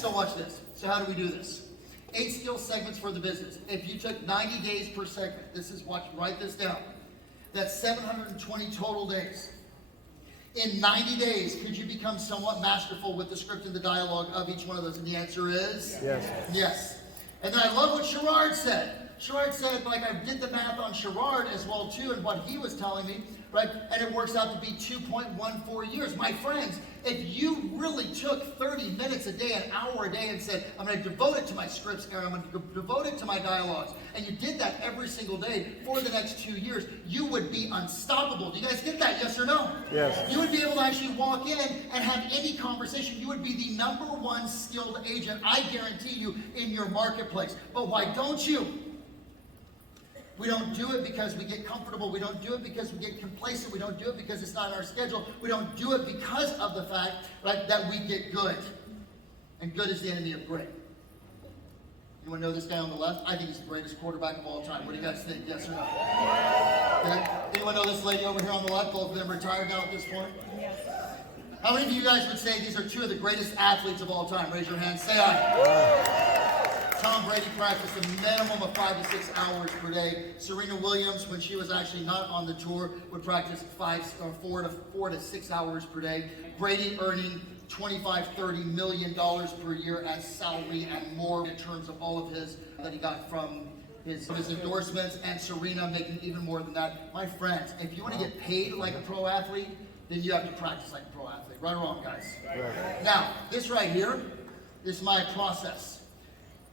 So watch this. So how do we do this? 8 skill segments for the business. If you took 90 days per segment, write this down. That's 720 total days. In 90 days, could you become somewhat masterful with the script and the dialogue of each one of those? And the answer is? Yes. Yes. And then I love what Sherrard said. Sherrard said, like, I did the math on Sherrard as well, too, and what he was telling me, right? And it works out to be 2.14 years. My friends, if you really took 30 minutes a day, an hour a day, and said, I'm going to devote it to my scripts, Aaron, I'm going to devote it to my dialogues, and you did that every single day for the next 2 years, you would be unstoppable. Do you guys get that, yes or no? Yes. You would be able to actually walk in and have any conversation. You would be the #1 skilled agent, I guarantee you, in your marketplace. But why don't you? We don't do it because we get comfortable. We don't do it because we get complacent. We don't do it because it's not in our schedule. We don't do it because of the fact, right, that we get good. And good is the enemy of great. Anyone know this guy on the left? I think he's the greatest quarterback of all time. What do you guys think? Yes or no? Okay. Anyone know this lady over here on the left? Both of them retired now at this point? Yes. How many of you guys would say these are two of the greatest athletes of all time? Raise your hand. Say aye. Tom Brady practiced a minimum of 5 to 6 hours per day. Serena Williams, when she was actually not on the tour, would practice 4 to 6 hours per day. Brady earning $25-30 million per year as salary and more in terms of all of his that he got from his endorsements, and Serena making even more than that. My friends, if you want to get paid like a pro athlete, then you have to practice like a pro athlete. Right or wrong, guys? Right. Now, this right here is my process.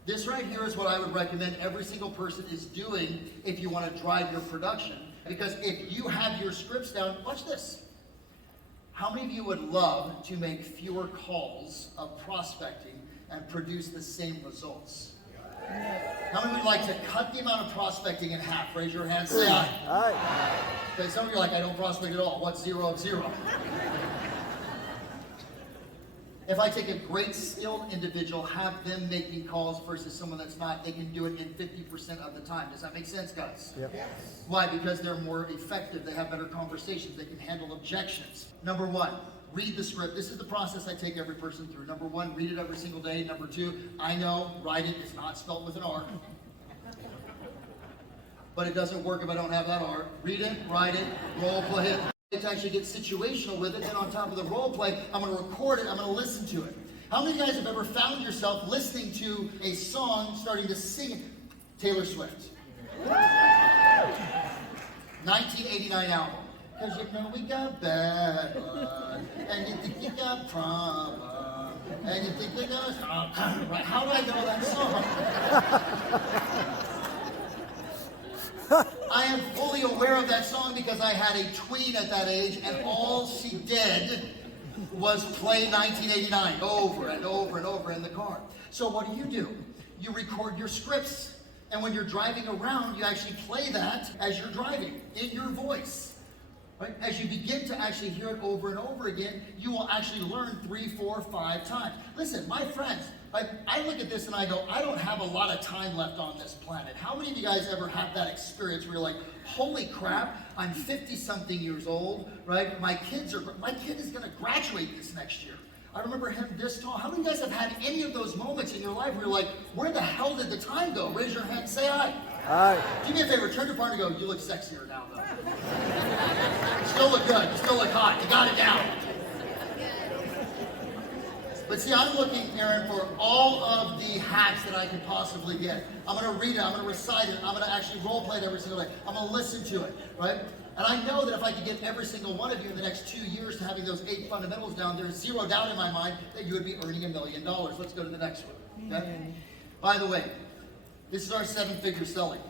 This right here is what I would recommend every single person is doing if you want to drive your production. Because if you have your scripts down, watch this. How many of you would love to make fewer calls of prospecting and produce the same results? How many would like to cut the amount of prospecting in half? Raise your hand, say aye. Aye. Okay, some of you are like, I don't prospect at all. What's 0 of 0? If I take a great skilled individual, have them making calls versus someone that's not, they can do it in 50% of the time. Does that make sense, guys? Yep. Yes. Why? Because they're more effective. They have better conversations. They can handle objections. Number 1, read the script. This is the process I take every person through. Number 1, read it every single day. Number 2, I know writing is not spelled with an R. But it doesn't work if I don't have that R. Read it, write it, role play it. To actually get situational with it, then on top of the role play, I'm going to record it, I'm going to listen to it. How many of you guys have ever found yourself listening to a song, starting to sing it? Taylor Swift. 1989 album. Because you know we got bad blood, and you think you got problem, and you think we got right? How do I know that song? I am fully aware of that song because I had a tween at that age, and all she did was play 1989 over and over and over in the car. So what do? You record your scripts, and when you're driving around, you actually play that as you're driving in your voice. Right? As you begin to actually hear it over and over again, you will actually learn 3, 4, 5 times. Listen, my friends, I look at this and I go, I don't have a lot of time left on this planet. How many of you guys ever have that experience where you're like, holy crap, I'm 50-something years old, right? My kid is going to graduate this next year. I remember him this tall. How many of you guys have had any of those moments in your life where you're like, where the hell did the time go? Raise your hand, say aye. Aye. Do me a favor, turn to your partner and go, you look sexier now, though. You still look good. You still look hot. You got it down. But see, I'm looking, Aaron, for all of the hacks that I can possibly get. I'm going to read it. I'm going to recite it. I'm going to actually role play it every single day. I'm going to listen to it, right? And I know that if I could get every single one of you in the next 2 years to having those 8 fundamentals down, there's zero doubt in my mind that you would be earning $1 million. Let's go to the next one. Okay? By the way, this is our 7-figure selling.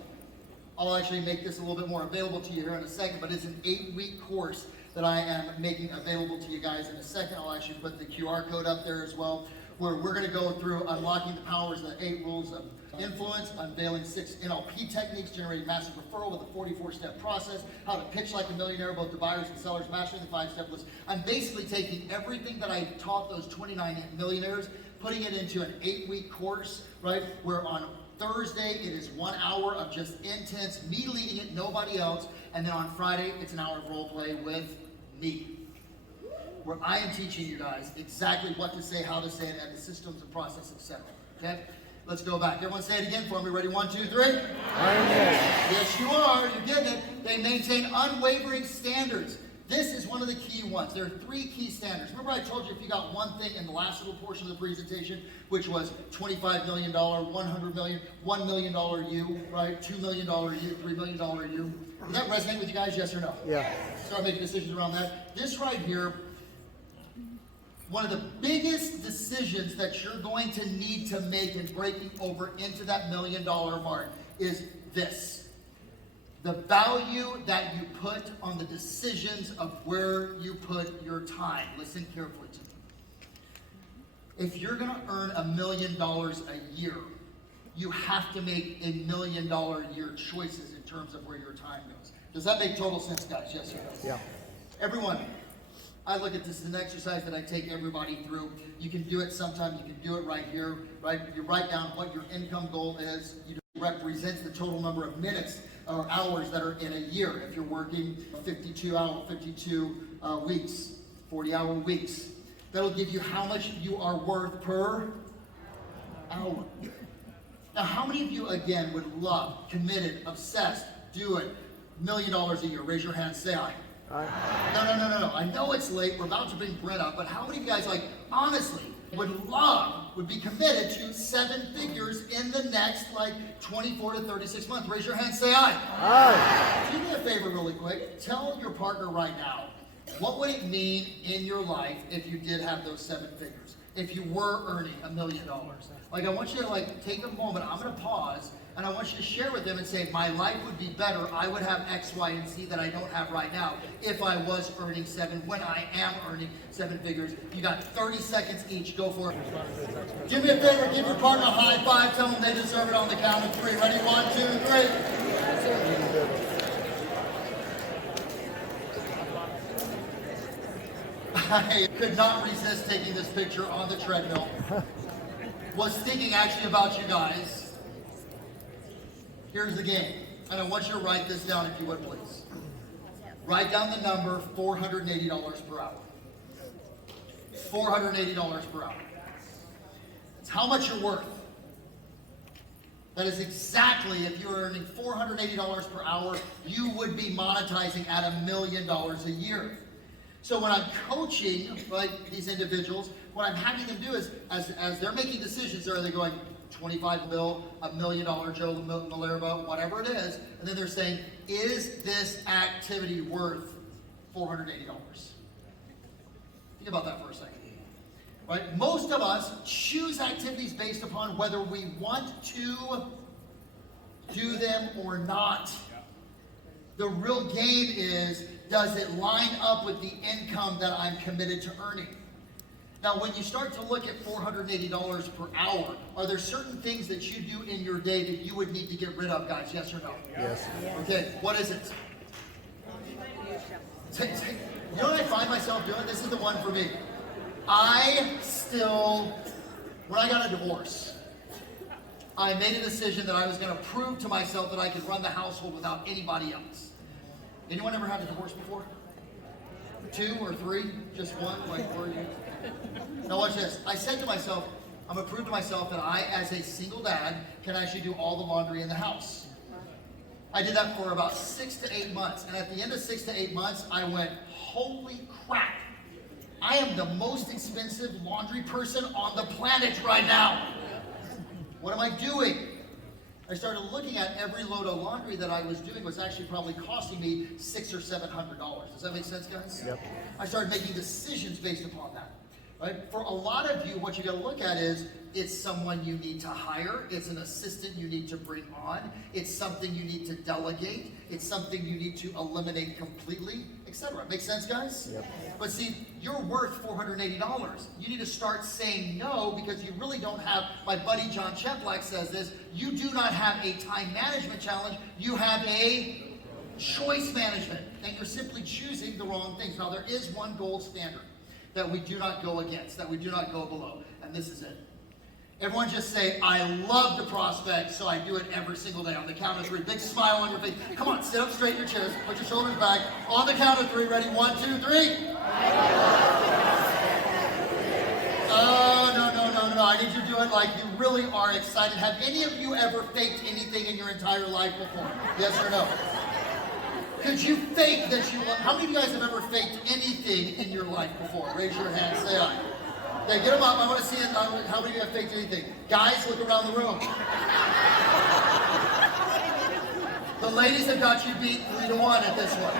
I'll actually make this a little bit more available to you here in a second, but it's an 8-week course that I am making available to you guys in a second. I'll actually put the QR code up there as well, where we're going to go through unlocking the powers of the 8 rules of influence, unveiling 6 NLP techniques, generating massive referral with a 44-step process, how to pitch like a millionaire, both to buyers and sellers, mastering the 5-step list. I'm basically taking everything that I taught those 29 millionaires, putting it into an 8-week course, right, where on Thursday, it is 1 hour of just intense, me leading it, nobody else. And then on Friday, it's an hour of role play with me, where I am teaching you guys exactly what to say, how to say it, and the systems and process, etc. Okay? Let's go back. Everyone say it again for me. Ready? 1, 2, 3. Yes, you are. You're getting it. They maintain unwavering standards. This is one of the key ones. There are 3 key standards. Remember I told you if you got one thing in the last little portion of the presentation, which was $25 million, $100 million, $1 million you, right? $2 million you, $3 million you. Does that resonate with you guys, yes or no? Yeah. Start making decisions around that. This right here, one of the biggest decisions that you're going to need to make in breaking over into that $1 million mark is this. The value that you put on the decisions of where you put your time. Listen carefully to me. If you're gonna earn $1 million a year, you have to make $1 million a year choices in terms of where your time goes. Does that make total sense, guys? Yes or no? Yeah. Everyone, I look at this as an exercise that I take everybody through. You can do it sometime, you can do it right here, right? You write down what your income goal is. You represents the total number of minutes or hours that are in a year. If you're working 52 weeks, 40-hour weeks, that'll give you how much you are worth per hour. Now, how many of you, again, would love, committed, obsessed, do it, $1 million a year? Raise your hand, say aye. Aye. No. I know it's late. We're about to bring Brent up, but how many of you guys, like, honestly, would be committed to 7 figures in the next, 24 to 36 months? Raise your hand, say aye. Aye. Do me a favor really quick. Tell your partner right now, what would it mean in your life if you did have those 7 figures? If you were earning $1 million? I want you to, take a moment. I'm going to pause. And I want you to share with them and say, my life would be better. I would have X, Y, and Z that I don't have right now if I was earning 7, when I am earning 7 figures. You got 30 seconds each. Go for it. Do me a favor. Give your partner a high five. Tell them they deserve it on the count of 3. Ready? 1, 2, 3. I could not resist taking this picture on the treadmill. Was thinking actually about you guys. Here's the game, and I want you to write this down if you would, please. Write down the number $480 per hour. $480 per hour. It's how much you're worth. That is exactly, if you're earning $480 per hour, you would be monetizing at $1 million a year. So when I'm coaching these individuals, what I'm having them do is, as they're making decisions, are they going, 25 mil, $1 million Joe Malerba, whatever it is, and then they're saying, is this activity worth $480? Think about that for a second. Right? Most of us choose activities based upon whether we want to do them or not. The real game is, does it line up with the income that I'm committed to earning? Now, when you start to look at $480 per hour, are there certain things that you do in your day that you would need to get rid of, guys? Yes or no? Yes. Okay, what is it? You know what I find myself doing? This is the one for me. When I got a divorce, I made a decision that I was going to prove to myself that I could run the household without anybody else. Anyone ever had a divorce before? 2 or 3? Just one? Were you? Now watch this. I said to myself, I'm going to prove to myself that I, as a single dad, can actually do all the laundry in the house. I did that for about 6 to 8 months. And at the end of 6 to 8 months, I went, holy crap. I am the most expensive laundry person on the planet right now. What am I doing? I started looking at every load of laundry that I was doing was actually probably costing me $600 or $700. Does that make sense, guys? Yep. I started making decisions based upon that. Right? For a lot of you, what you got to look at is, it's someone you need to hire, it's an assistant you need to bring on, it's something you need to delegate, it's something you need to eliminate completely, etc. Make sense, guys? Yep. But see, you're worth $480. You need to start saying no, because you really don't have, my buddy John Cheplack says this, you do not have a time management challenge, you have a choice management, and you're simply choosing the wrong things. Now, there is one gold standard that we do not go against, that we do not go below, and this is it. Everyone just say, I love to prospect, so I do it every single day. On the count of 3, big smile on your face. Come on, sit up straight in your chairs, put your shoulders back. On the count of 3, ready? 1, 2, 3. Oh, no. I need you to do it like you really are excited. Have any of you ever faked anything in your entire life before? Yes or no? Could you fake that you love? How many of you guys have ever faked anything in your life before? Raise your hand, say aye. Okay, get them up. I want to see it. How many of you have faked anything? Guys, look around the room. The ladies have got you beat 3-1 at this one.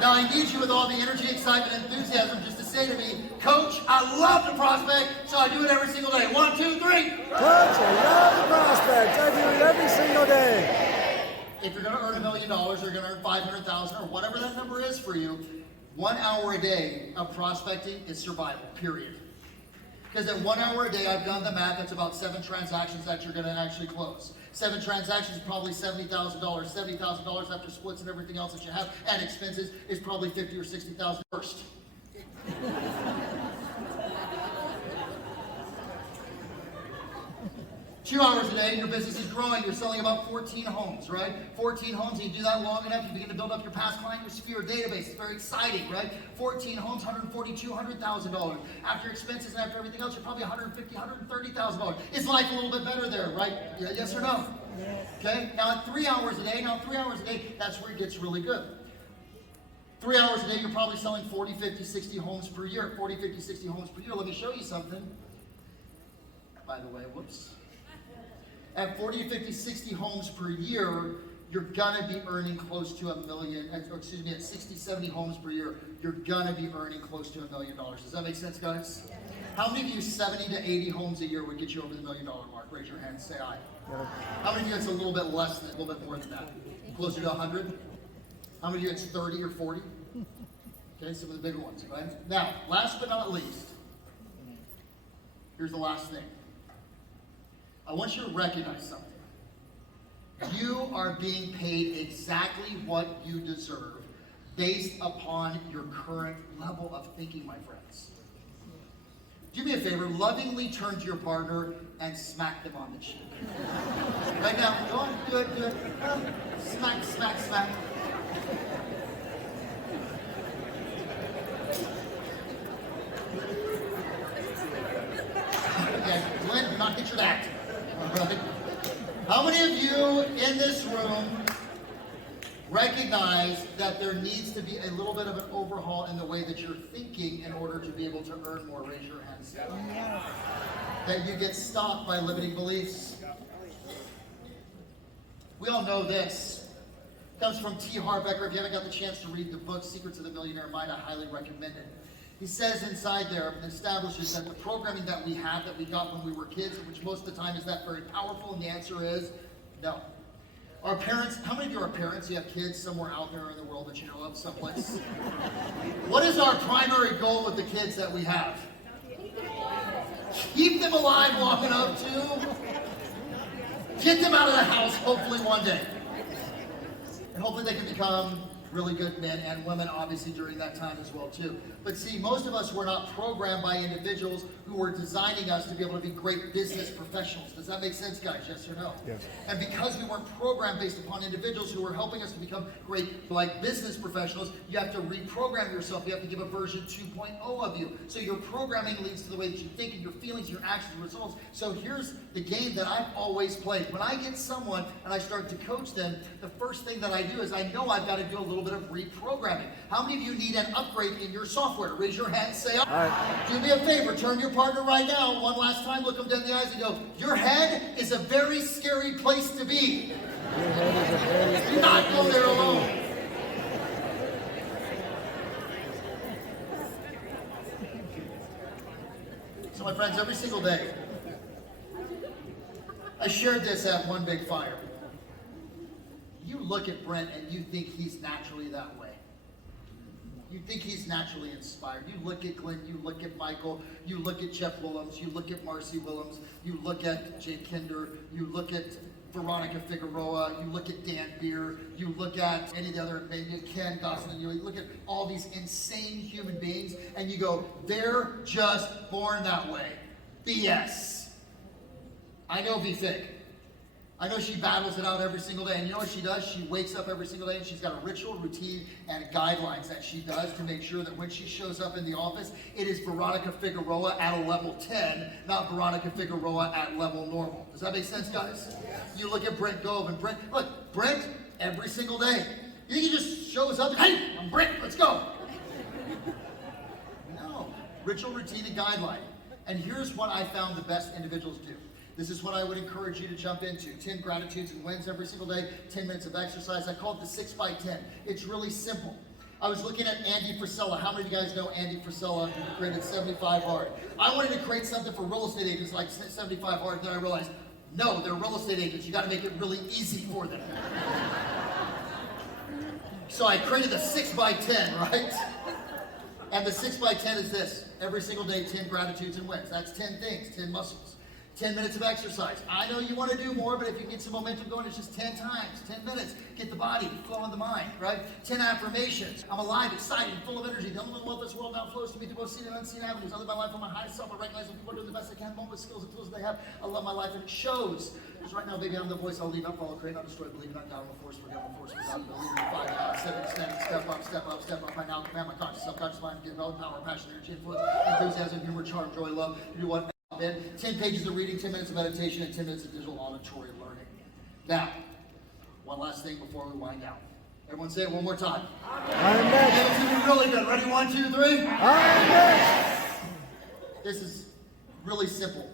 Now I need you with all the energy, excitement, and enthusiasm just to say to me, Coach, I love the prospect, so I do it every single day. 1, 2, 3. Coach, I love the prospect. I do it every single day. If you're going to earn $1 million, or you're going to earn 500,000, or whatever that number is for you, 1 hour a day of prospecting is survival, period. Because at 1 hour a day, I've done the math, that's about 7 transactions that you're going to actually close. 7 transactions is probably $70,000. $70,000 after splits and everything else that you have, and expenses is probably $50,000 or $60,000 first. 2 hours a day, your business is growing. You're selling about 14 homes, right? 14 homes, and you do that long enough, you begin to build up your past client, your sphere database. It's very exciting, right? 14 homes, $140,000, $200,000. After expenses and after everything else, you're probably $150,000, $130,000. Is life a little bit better there, right? Yeah, yes or no? Okay, now at 3 hours a day, that's where it gets really good. 3 hours a day, you're probably selling 40, 50, 60 homes per year. 40, 50, 60 homes per year. Let me show you something. By the way, whoops. At 40, 50, 60 homes per year, you're gonna be earning close to $1 million, at 60, 70 homes per year, you're gonna be earning close to $1 million. Does that make sense, guys? How many of you 70 to 80 homes a year would get you over the $1 million mark? Raise your hand, say aye. How many of you it's a little bit less than, a little bit more than that? Closer to 100? How many of you it's 30 or 40? Okay, some of the bigger ones, right? Now, last but not least, here's the last thing. I want you to recognize something. You are being paid exactly what you deserve based upon your current level of thinking, my friends. Do me a favor, lovingly turn to your partner and smack them on the cheek. Right now, go on, do it. Smack, smack, smack. Okay, Glenn, do not get your act. Right. How many of you in this room recognize that there needs to be a little bit of an overhaul in the way that you're thinking in order to be able to earn more? Raise your hands. That you get stopped by limiting beliefs. We all know this. It comes from T. Harv Eker. If you haven't got the chance to read the book, Secrets of the Millionaire Mind, I highly recommend it. He says inside there, it establishes that the programming that we have, that we got when we were kids, which most of the time is that very powerful, and the answer is no. Our parents, how many of you are parents? You have kids somewhere out there in the world that you know of, someplace? What is our primary goal with the kids that we have? Keep them alive long enough to get them out of the house, hopefully one day. And hopefully they can become really good men and women, obviously, during that time as well, too. But see, most of us were not programmed by individuals who were designing us to be able to be great business professionals. Does that make sense, guys? Yes or no? Yes. And because we weren't programmed based upon individuals who were helping us to become great, like, business professionals, you have to reprogram yourself. You have to give a version 2.0 of you. So your programming leads to the way that you think and your feelings, your actions, and results. So here's the game that I've always played. When I get someone and I start to coach them, the first thing that I do is I know I've got to do a little bit of reprogramming. How many of you need an upgrade in your software? Raise your hand, say, do me a favor, turn your partner right now, one last time, look them dead in the eyes and go, your head is a very scary place to be. Do not go there alone. So my friends, every single day, I shared this at One Big Fire. You look at Brent and you think he's naturally that way. You think he's naturally inspired. You look at Glenn, you look at Michael, you look at Jeff Willems, you look at Marcy Willems, you look at Jake Kinder, you look at Veronica Figueroa, you look at Dan Beer, you look at any of the other, maybe Ken Gosselin, you look at all these insane human beings, and you go, they're just born that way. BS. I know be fake. I know she battles it out every single day, and you know what she does? She wakes up every single day and she's got a ritual, routine, and guidelines that she does to make sure that when she shows up in the office, it is Veronica Figueroa at a level 10, not Veronica Figueroa at level normal. Does that make sense, guys? You look at Brent Gove, and Brent, every single day, You think he just shows up, hey, I'm Brick, let's go. No, ritual, routine, and guideline. And here's what I found the best individuals do. This is what I would encourage you to jump into. 10 gratitudes and wins every single day, 10 minutes of exercise. I call it the 6x10. It's really simple. I was looking at Andy Frisella. How many of you guys know Andy Frisella, who created 75 Hard? I wanted to create something for real estate agents like 75 Hard, then I realized, no, they're real estate agents. You gotta make it really easy for them. So I created the 6x10, right? And the 6x10 is this. Every single day, 10 gratitudes and wins. That's 10 things, 10 muscles. 10 minutes of exercise. I know you want to do more, but if you can get some momentum going, it's just 10 times, 10 minutes. Get the body, flow in the mind, right? 10 affirmations. I'm alive, excited, full of energy. The only wealth of this world now flows to me through both seen and unseen avenues. I live my life on my highest self. I recognize when people are doing the best they can, moments, skills, and tools that they have. I love my life, and it shows. Because right now, baby, I'm the voice I'll lead, not follow, create, not destroy, believe, not doubt, force, forget, force, without believing, fight, step up, step up, step up. Right now, command my conscious, subconscious mind, get develop power, passion, energy, influence, enthusiasm, humor, charm, joy, love. You do what? 10 pages of reading, 10 minutes of meditation, and 10 minutes of digital auditory learning. Now, one last thing before we wind down. Everyone say it one more time. I'm next. Give it to me really good. Ready? 1, 2, 3. I'm next. This is really simple.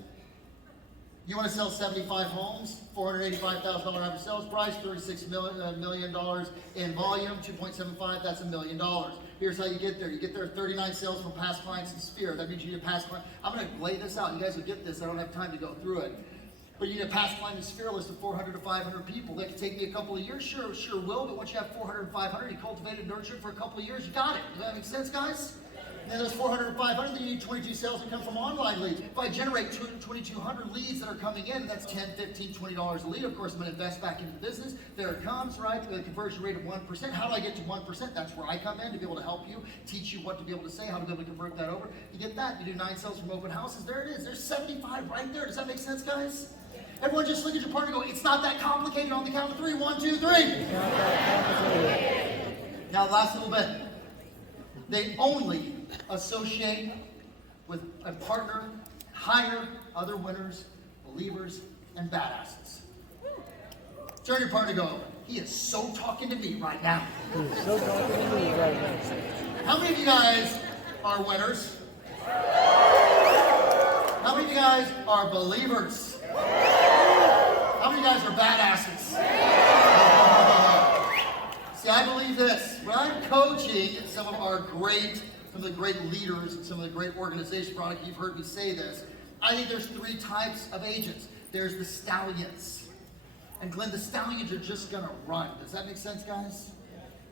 You want to sell 75 homes, $485,000 average sales price, $36 million in volume, 2.75, that's $1 million. Here's how you get there. You get there 39 sales from past clients in Sphere. That means you need a past client. I'm going to lay this out. You guys will get this. I don't have time to go through it. But you need a past client in Sphere list of 400 to 500 people. That could take me a couple of years. Sure will. But once you have 400 and 500, you cultivate and nurture it for a couple of years, you got it. Does that make sense, guys? And those 400 and 500, then you need 22 sales that come from online leads. If I generate 2,200 leads that are coming in, that's $10, $15, $20 a lead. Of course, I'm going to invest back into the business. There it comes, right? With a conversion rate of 1%. How do I get to 1%? That's where I come in to be able to help you, teach you what to be able to say, how to be able to convert that over. You get that. You do 9 sales from open houses. There it is. There's 75 right there. Does that make sense, guys? Everyone just look at your partner and go, it's not that complicated on the count of 3. 1, 2, 3. Now, last little bit. They only associate with a partner, hire other winners, believers, and badasses. Turn your partner and go, he is so talking to me right now. He's so talking to me right now. How many of you guys are winners? How many of you guys are believers? How many of you guys are badasses? See, I believe this. When I'm coaching some of the great leaders and some of the great organizations, product, you've heard me say this, I think there's 3 types of agents. There's the stallions. And Glenn, the stallions are just going to run. Does that make sense, guys?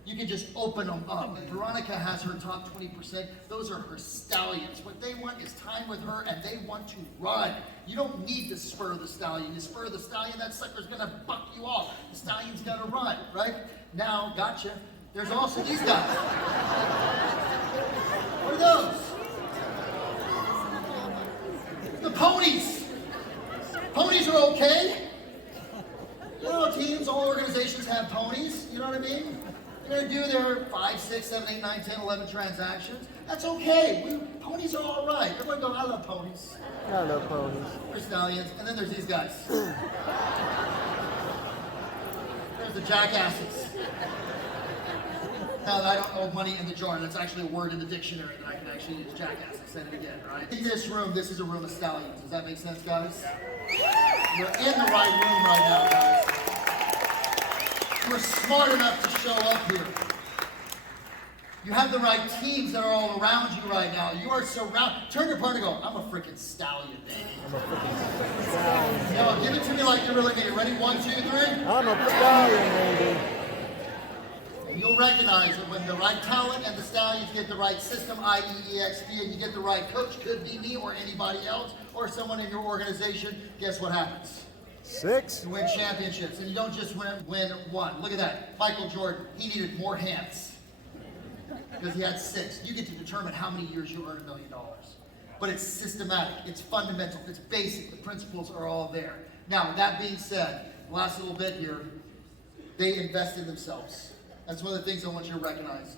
You can just open them up. Veronica has her top 20%. Those are her stallions. What they want is time with her, and they want to run. You don't need to spur the stallion. You spur the stallion, that sucker's going to buck you off. The stallion's got to run, right? Now, gotcha. There's also these guys. What are those? The ponies. Ponies are okay. You know, teams, all organizations have ponies. You know what I mean? They're going to do their 5, 6, 7, 8, 9, 10, 11 transactions. That's okay. Ponies are all right. Everyone go, I love ponies. I love ponies. There's stallions. And then there's these guys. There's the jackasses. Now, I don't know money in the jar. That's actually a word in the dictionary that I can actually use. Jackass. I said it again, right? In this room, this is a room of stallions. Does that make sense, guys? You're in the right room right now, guys. You're smart enough to show up here. You have the right teams that are all around you right now. You are surrounded. Turn your partner and go, I'm a freaking stallion, baby. I'm a freaking stallion. Yo, give it to me like you really mean it. Ready? 1, 2, 3. I'm a stallion, baby. And you'll recognize that when the right talent and the stallions get the right system, i.e. EXP, and you get the right coach, could be me or anybody else, or someone in your organization, guess what happens? 6. You win championships, and you don't just win one. Look at that. Michael Jordan, he needed more hands because he had 6. You get to determine how many years you earn $1 million. But it's systematic, it's fundamental, it's basic. The principles are all there. Now, that being said, last little bit here, they invest in themselves. That's one of the things I want you to recognize.